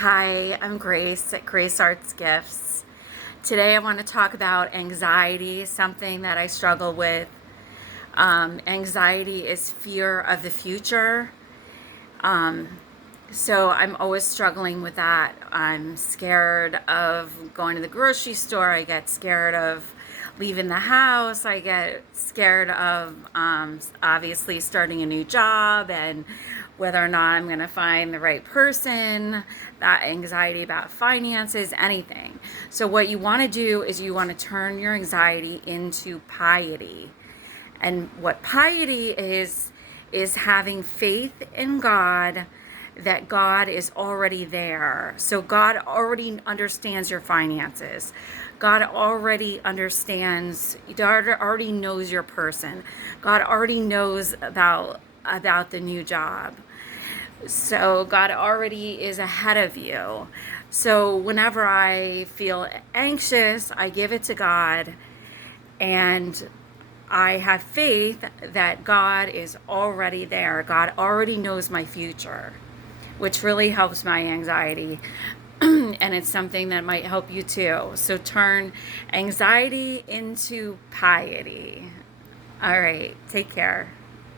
Hi, I'm Grace at Grace Arts Gifts. Today I want to talk about anxiety, something that I struggle with. Anxiety is fear of the future. Um, so I'm always struggling with that. I'm scared of going to the grocery store. I get scared of leaving the house. I get scared of obviously starting a new job and whether or not I'm going to find the right person, that anxiety about finances, anything. So, what you want to do is you want to turn your anxiety into piety. And what piety is having faith in God, that God is already there. So God already understands your finances. God already understands, God already knows your person. God already knows about the new job. So God already is ahead of you. So whenever I feel anxious, I give it to God and I have faith that God is already there. God already knows my future, which really helps my anxiety. And it's something that might help you too. So turn anxiety into piety. All right, take care.